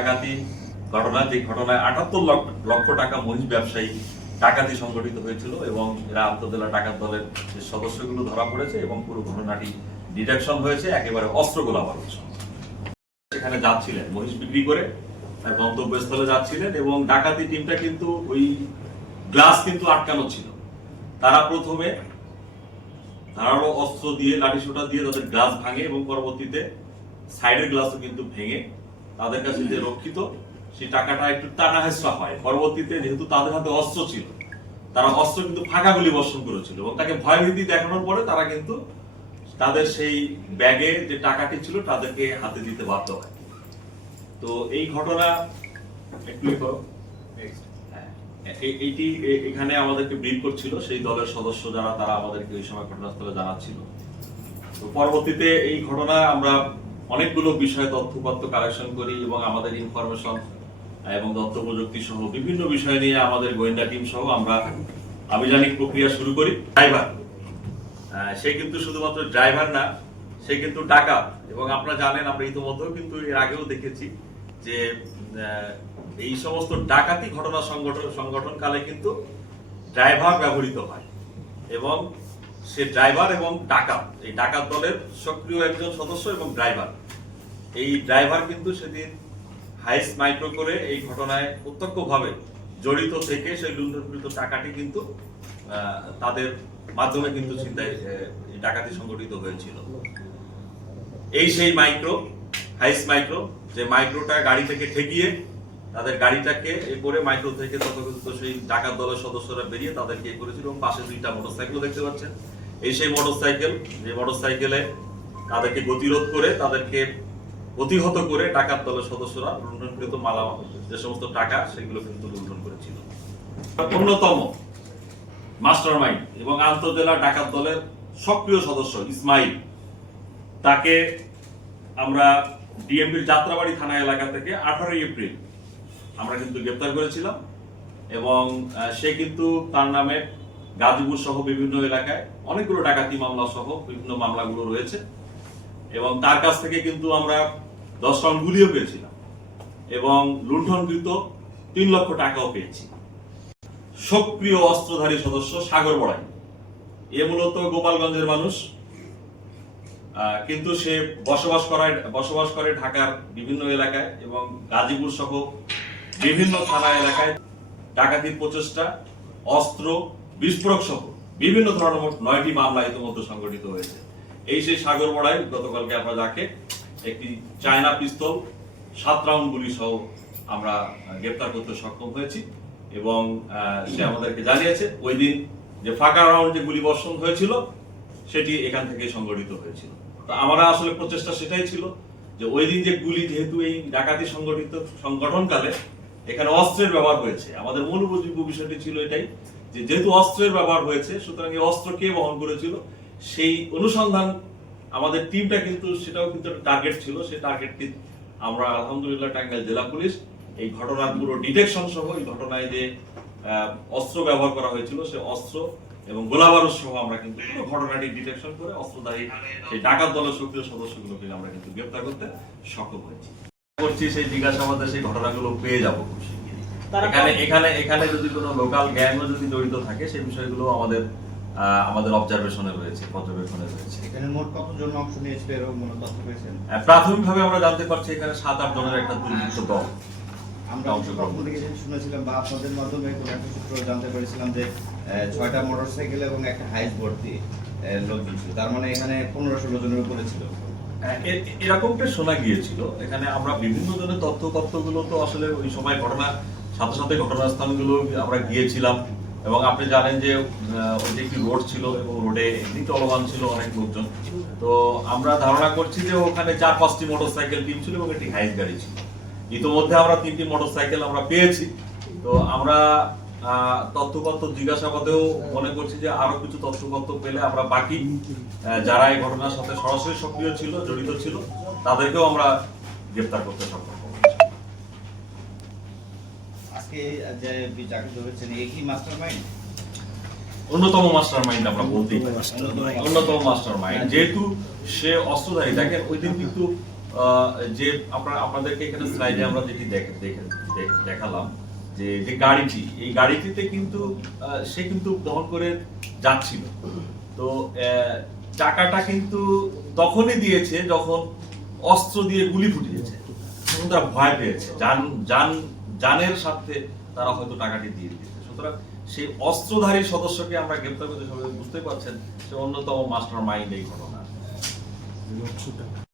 ডাকাতি ঘটনা, যে ঘটনায় আটাত্তর লক্ষ টাকা মহিষ ব্যবসায়ী ডাকাতি সংগঠিত হয়েছিল এবং এরা আন্তজেলা ডাকাত দলের যে সদস্যগুলো ধরা পড়েছে এবং পুরো ঘটনাটি ডিটেকশন হয়েছে, একেবারে অস্ত্র গোলা বারুদ সেখানে যাচ্ছিলেন, মহিষ বিক্রি করে তার গন্তব্যস্থলে যাচ্ছিলেন এবং ডাকাতি টিমটা কিন্তু ওই গ্লাস কিন্তু আটকানো ছিল। তারা প্রথমে ধারালো অস্ত্র দিয়ে লাঠি সোটা দিয়ে তাদের গ্লাস ভাঙে এবং পরবর্তীতে সাইডের গ্লাসও কিন্তু ভেঙে তাদের কাছে যে রক্ষিত সেই টাকাটা একটু টানা হেসরা হয়। পরবর্তীতে যেহেতু তাদের হাতে অস্ত্র ছিল তারা অস্ত্র কিন্তু ফাঁকা গুলি বর্ষণ করেছিল এবং তাকে ভয়ভীতি দেখানোর পরে তারা কিন্তু তাদের সেই ব্যাগে যে টাকাটি ছিল তাদেরকে হাতে দিতে বাধ্য হয়। তো এই ঘটনা একটু। হ্যাঁ, এইটি এখানে আমাদেরকে ব্রিফ করছিল সেই দলের সদস্য যারা তারা আমাদেরকে ওই সময় ঘটনাস্থলে জানাচ্ছিল। তো পরবর্তীতে এই ঘটনা আমরা অনেকগুলো বিষয় তথ্যপত্র কালেকশন করি এবং আমাদের ইনফরমেশন এবং তথ্য প্রযুক্তি সহ বিভিন্ন বিষয় নিয়ে আমাদের গোয়েন্দা টিম সহ আমরা আভিযানিক প্রক্রিয়া শুরু করি। ড্রাইভার সে কিন্তু শুধুমাত্র ড্রাইভার না, সে কিন্তু ডাকাত। এবং আপনারা জানেন, আমরা ইতিমধ্যেও কিন্তু এর আগেও দেখেছি যে এই সমস্ত ডাকাতি ঘটনা সংগঠন, সংগঠনকালে কিন্তু ড্রাইভার ব্যবহৃত হয়। এবং সে ড্রাইভার এবং ডাকাত, এই ডাকাত দলের সক্রিয় একজন সদস্য এবং ড্রাইভার এই ড্রাইভার কিন্তু সেদিন হাইস মাইক্রো করে এই ঘটনায় প্রত্যক্ষভাবে জড়িত থেকে সেই লুণ্ঠনকৃত টাকাটি কিন্তু তাদের মাধ্যমে কিন্তু চিন্তায় ডাকাতি সংগঠিত হয়েছিল। এই সেই মাইক্রো হাইস মাইক্রো যে মাইক্রোটা গাড়ি থেকে ঠেকিয়ে তাদের গাড়িটাকে এ করে মাইক্রো থেকে তথাকথিত সেই ডাকাত দলের সদস্যরা বেরিয়ে তাদেরকে এ করেছিল এবং পাশে দুইটা মোটরসাইকেল দেখতে পাচ্ছেন। এই সেই মোটরসাইকেল যে মোটরসাইকেলে তাদেরকে গতিরোধ করে তাদেরকে প্রতিহত করে ডাকাত দলের সদস্যরা লুণ্ঠনকৃত মালা যে সমস্ত টাকা সেগুলো কিন্তু লুণ্ঠন করেছিল। অন্যতম মাস্টার মাইন্ড এবং আন্তজেলা ডাকাত দলের সক্রিয় সদস্য ইসমাইল, তাকে আমরা ডিএমপির যাত্রাবাড়ি থানা এলাকা থেকে আঠারোই এপ্রিল আমরা কিন্তু গ্রেপ্তার করেছিলাম এবং সে কিন্তু তার নামে গাজীপুর সহ বিভিন্ন এলাকায় অনেকগুলো ডাকাতি মামলা সহ বিভিন্ন মামলাগুলো রয়েছে। এবং তার কাছ থেকে কিন্তু আমরা দশ রাউন্ড গুলিও পেয়েছিলাম। এবং লুণ্ঠনকৃত তিন লক্ষ টাকাও পেয়েছি। সক্রিয় অস্ত্রধারী সদস্য সাগর বড়াই। এ মূলত গোপালগঞ্জের মানুষ। কিন্তু সে বসবাস করায় বসবাস করে ঢাকার বিভিন্ন এলাকায় এবং গাজীপুর সহ বিভিন্ন থানা এলাকায় ডাকাতির প্রচেষ্টা, অস্ত্র, বিস্ফোরক সহ বিভিন্ন ধরনের নয়টি মামলা ইতিমধ্যে সংগঠিত হয়েছে। এই সেই সাগর বড়াই গতকালকে আমরা যাকে একটি চায়না পিস্তল, সাত রাউন্ড গুলি সহ আমরা গ্রেপ্তার করতে সক্ষম হয়েছি এবং সে আমাদেরকে জানিয়েছে, ওই দিন যে ফাঁকা রাউন্ড যে গুলি বর্ষণ হয়েছিল, সেটি এখান থেকে সংগঠিত হয়েছিল। তো আমরা আসলে প্রচেষ্টা সেটাই ছিল যে ওই দিন যে গুলি যেহেতু এই ডাকাতি সংগঠিত সংগঠনকালে, এখানে অস্ত্রের ব্যবহার হয়েছে। আমাদের মূল বিষয়টি ছিল এটাই যে যেহেতু অস্ত্রের ব্যবহার হয়েছে, সুতরাং এই অস্ত্র কে বহন করেছিল সেই অনুসন্ধান আমাদের টিমটা কিন্তু সেটাও কিন্তু একটা টার্গেট ছিল। সেই টার্গেটটি আমরা আলহামদুলিল্লাহ টাঙ্গাইল জেলা পুলিশ এই ঘটনার পুরো ডিটেকশন সহ এই ঘটনায় যে অস্ত্র ব্যবহার করা হয়েছিল সে অস্ত্র এবং গোলাবারুদ সহ আমরা কিন্তু পুরো ঘটনাটি ডিটেকশন করে অস্ত্রধারী সেই ডাকাত দলের সক্রিয় সদস্যগুলোকে আমরা কিন্তু গ্রেপ্তার করতে সক্ষম হয়েছি। করছি সেই জিজ্ঞাসাবাদে সেই ঘটনাগুলো পেয়ে যাব খুব এখানে এখানে এখানে যদি কোনো লোকাল গ্যাংও যদি জড়িত থাকে সেই বিষয়গুলো আমাদের আমাদের অবজারভেশনে রয়েছে পর্যবেক্ষণে রয়েছে। এখানে মোট কতজন অংশ নিয়েছিল এরকম কোনো তথ্য পেয়েছেন? প্রাথমিকভাবে আমরা জানতে পারছি এখানে সাত আট জনের একটা দুর্বৃত্ত দল। আমরা অংশগ্রহণ শুনেছিলাম বা আপনাদের মাধ্যমে কোনো একটা সূত্র জানতে পেরেছিলাম যে ছয়টা মোটরসাইকেল এবং একটা হাইস ভর্তি লোকজন ছিল। তার মানে এখানে পনেরো ষোলো জনের উপরে ছিল। এরকমটা শোনা গিয়েছিল। এখানে আমরা বিভিন্ন জনের তথ্য তথ্যগুলো তো আসলে ওই সময় ঘটনা সাথে সাথে ঘটনাস্থানগুলো আমরা গিয়েছিলাম। এবং আপনি জানেন যে ওই একটি রোড ছিল এবং রোডে এমনি চলমান ছিল অনেক লোকজন। তো আমরা ধারণা করছি যে ওখানে চার পাঁচটি মোটরসাইকেল টিম ছিল এবং একটি হাইস গাড়ি ছিল। ইতোমধ্যে আমরা তিনটি মোটরসাইকেল আমরা পেয়েছি। তো আমরা তথ্যপত্র জিজ্ঞাসাবাদেও মনে করছি যে আরও কিছু তথ্যপত্র পেলে আমরা বাকি যারা এই ঘটনার সাথে সরাসরি সক্রিয় ছিল, জড়িত ছিল, তাদেরকেও আমরা গ্রেপ্তার করতে সক্ষম। আজকে যে যাকে ধরেছেন একই মাস্টার মাইন্ড অন্যতম মাস্টার মাইন্ড আমরা বলতেই পারি। অন্যতম মাস্টার মাইন্ড যেহেতু সে অস্ত্রধারী দেখেন ওই দিন কিন্তু যে আপনারা আপনাদেরকে এখানে স্লাইডে আমরা যেটি দেখে দেখে দেখ- দেখালাম যে যে গাড়িটি এই গাড়িটিতে কিন্তু সে কিন্তু দহন করে যাচ্ছিল। তো টাকাটা কিন্তু তখনই দিয়েছে যখন অস্ত্র দিয়ে গুলি ফুটিয়েছে। তখন তারা ভয় পেয়েছে। যান যান জানের স্বার্থে তারা হয়তো টাকাটি দিয়ে দিয়েছে। সুতরাং সেই অস্ত্রধারী সদস্যকে আমরা গ্রেপ্তার করতে সবাই বুঝতে পারছেন সে অন্যতম মাস্টার মাইন্ড এই ঘটনা